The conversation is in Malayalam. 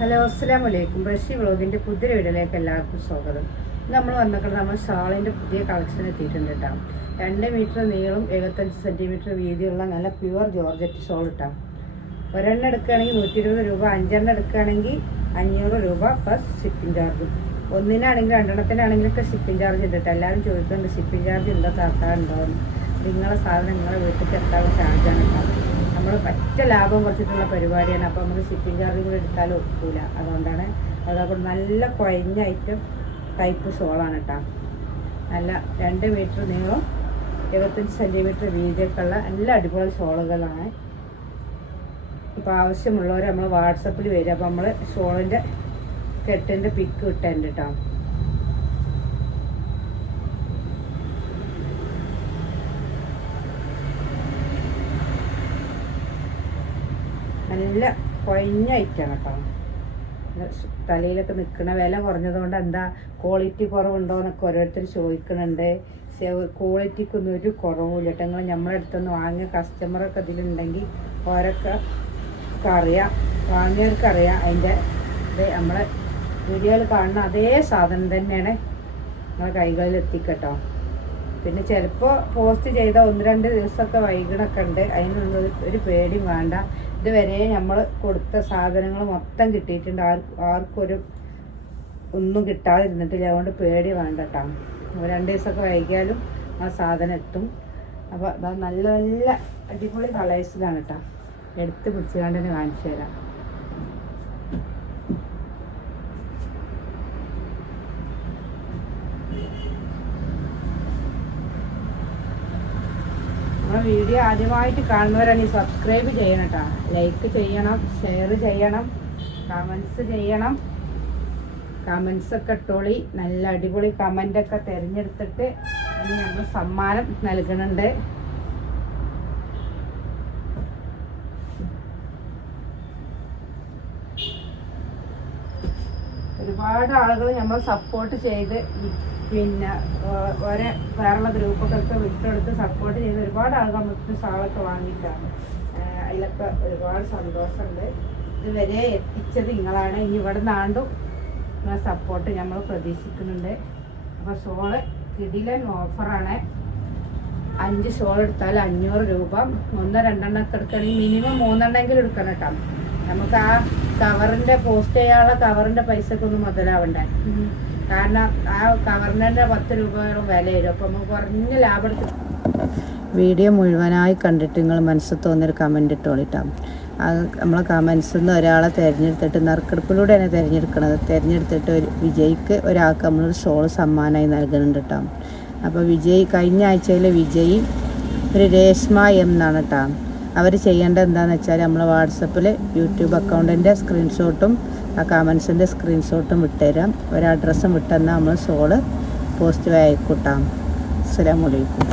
ഹലോ, അസ്സലാമലൈക്കും. ബ്രഷി വ്ളോഗിൻ്റെ പുതിയ വീഡിയോയിലേക്ക് എല്ലാവർക്കും സ്വാഗതം. നമ്മൾ വന്നിട്ട് നമ്മൾ ഷാളിൻ്റെ പുതിയ കളക്ഷൻ എത്തിയിട്ടുണ്ട് കേട്ടോ. 2 മീറ്റർ നീളം 75 സെൻറ്റിമീറ്റർ വീതിയുള്ള നല്ല പ്യുവർ ജോർജറ്റ് ഷോൾ ഇട്ടാം. ഒരെണ്ണം എടുക്കുകയാണെങ്കിൽ 120 രൂപ, 5 എണ്ണം എടുക്കുകയാണെങ്കിൽ 500 രൂപ പ്ലസ് ഷിപ്പിംഗ് ചാർജും. ഒന്നിനാണെങ്കിൽ 2 എണ്ണത്തിനാണെങ്കിലൊക്കെ ഷിപ്പിംഗ് ചാർജ് ഉണ്ട് കേട്ടോ. എല്ലാവരും ചോദിക്കുന്നുണ്ട് ഷിപ്പിംഗ് ചാർജ് ഉണ്ടോ, താത്താറുണ്ടോ. നിങ്ങളെ സാധനം നിങ്ങളെ വീട്ടിൽ എത്താനുള്ള ചാർജാണ് കേട്ടോ. നമ്മൾ പറ്റ ലാഭം കുറച്ചിട്ടുള്ള പരിപാടിയാണ്. അപ്പോൾ നമുക്ക് ഷിപ്പിംഗ് ചാർജ് കൂടെ എടുത്താലും ഒക്കില്ല. അതുകൊണ്ടാണ് അതേപോലെ നല്ല കുഴഞ്ഞ ഐറ്റം ടൈപ്പ് ഷോളാണ് കേട്ടോ. നല്ല 2 മീറ്റർ നീളം 75 സെൻറ്റിമീറ്റർ വീതിയൊക്കെ ഉള്ള നല്ല അടിപൊളി ഷോളുകളാണ്. ഇപ്പോൾ ആവശ്യമുള്ളവർ നമ്മൾ വാട്സപ്പിൽ വരിക. അപ്പോൾ നമ്മൾ ഷോളിൻ്റെ കെട്ടിൻ്റെ പിക്ക് ഇട്ടുണ്ട് കേട്ടോ. നല്ല കുഴഞ്ഞ ഐറ്റാണ് കേട്ടോ. തലയിലൊക്കെ നിൽക്കണ വില കുറഞ്ഞതുകൊണ്ട് എന്താ ക്വാളിറ്റി കുറവുണ്ടോ എന്നൊക്കെ ഓരോരുത്തർ ചോദിക്കുന്നുണ്ട്. പക്ഷേ ക്വാളിറ്റിക്കൊന്നും ഒരു കുറവുമില്ല കേട്ടോ. നിങ്ങൾ നമ്മളെ അടുത്തുനിന്ന് വാങ്ങിയ കസ്റ്റമറൊക്കെ ഇതിലുണ്ടെങ്കിൽ ഓരൊക്കെ അറിയാം, വാങ്ങിയവർക്കറിയാം. അതിൻ്റെ ഇത് നമ്മളെ വീഡിയോയിൽ കാണുന്ന അതേ സാധനം തന്നെയാണ് നിങ്ങളെ കൈകളിൽ എത്തിക്കട്ടോ. പിന്നെ ചിലപ്പോൾ പോസ്റ്റ് ചെയ്ത 1-2 ദിവസമൊക്കെ വൈകണൊക്കെ ഉണ്ട്. അതിനൊന്നും ഒരു പേടിയും വേണ്ട. ഇതുവരെ നമ്മൾ കൊടുത്ത സാധനങ്ങൾ മൊത്തം കിട്ടിയിട്ടുണ്ട്. ആർക്കൊരു ഒന്നും കിട്ടാതിരുന്നിട്ടില്ല. അതുകൊണ്ട് പേടി വേണ്ട കേട്ടോ. 2 ദിവസമൊക്കെ വൈകിയാലും ആ സാധനം എത്തും. അപ്പോൾ അത് നല്ല നല്ല അടിപൊളി കളേഴ്സിലാണ് കേട്ടോ. എടുത്ത് പിടിച്ചുകൊണ്ട് തന്നെ കാണിച്ചു തരാം. നമ്മുടെ വീഡിയോ ആദ്യമായിട്ട് കാണുന്നവരാണെങ്കിൽ സബ്സ്ക്രൈബ് ചെയ്യണം കേട്ടോ. ലൈക്ക് ചെയ്യണം, ഷെയർ ചെയ്യണം, കമൻസ് ചെയ്യണം. കമൻസൊക്കെ ഇട്ടോളി. നല്ല അടിപൊളി കമൻ്റൊക്കെ തിരഞ്ഞെടുത്തിട്ട് ഇനി നമ്മൾ സമ്മാനം നൽകുന്നുണ്ട്. ഒരുപാട് ആളുകൾ നമ്മൾ സപ്പോർട്ട് ചെയ്ത് പിന്നെ വേറെയുള്ള ഗ്രൂപ്പൊക്കെ വിട്ടെടുത്ത് സപ്പോർട്ട് ചെയ്ത് ഒരുപാട് ആളുകൾ നമുക്ക് ഷാളൊക്കെ വാങ്ങിയിട്ടാണ്. അതിലൊക്കെ ഒരുപാട് സന്തോഷമുണ്ട്. ഇതുവരെ എത്തിച്ചത് നിങ്ങളാണ്. ഇനി ഇവിടെ നിന്നാണ്ടും നിങ്ങളെ സപ്പോർട്ട് നമ്മൾ പ്രതീക്ഷിക്കുന്നുണ്ട്. അപ്പോൾ ഷോള് കിടിലൻ ഓഫറാണ്. 5 ഷോൾ എടുത്താൽ 500 രൂപ. 1-2 എണ്ണമൊക്കെ എടുക്കുകയാണെങ്കിൽ മിനിമം 3 എണ്ണമെങ്കിലും എടുക്കണം കേട്ടോ. നമുക്ക് ആ കവറിൻ്റെ പോസ്റ്റ് ചെയ്യാനുള്ള കവറിൻ്റെ പൈസക്കൊന്നും മുതലാവണ്ടേ. കാരണം ആ കവറിന് തന്നെ 10 രൂപയോളം വില വരും. അപ്പോൾ നമുക്ക് കുറഞ്ഞ ലാഭം എടുക്കും. വീഡിയോ മുഴുവനായി കണ്ടിട്ട് നിങ്ങൾ മനസ്സിൽ തോന്നിയൊരു കമൻറ്റ് ഇട്ടോളിട്ടാം. അത് നമ്മളെ കമൻസിൽ നിന്ന് ഒരാളെ തിരഞ്ഞെടുത്തിട്ട് നറുക്കെടുപ്പിലൂടെയാണ് തിരഞ്ഞെടുത്തിട്ട് വിജയിക്ക് ഒരാൾക്ക് നമ്മളൊരു ഷോൾ സമ്മാനമായി നൽകുന്നുണ്ട് കേട്ടോ. അപ്പോൾ കഴിഞ്ഞ ആഴ്ചയിലെ വിജയി ഒരു രേഷ്മ എം എന്നാണ് കേട്ടോ. അവർ ചെയ്യേണ്ടത് എന്താണെന്ന് വെച്ചാൽ നമ്മൾ വാട്സപ്പിൽ യൂട്യൂബ് അക്കൗണ്ടിൻ്റെ സ്ക്രീൻഷോട്ടും ആ കമൻസിൻ്റെ സ്ക്രീൻഷോട്ടും വിട്ടുതരാം. ഒരു അഡ്രസ്സും വിട്ടെന്നാൽ നമ്മൾ ഷോള് പോസ്റ്റ് അയക്കൂട്ടാം. അസ്സലാമു അലൈക്കും.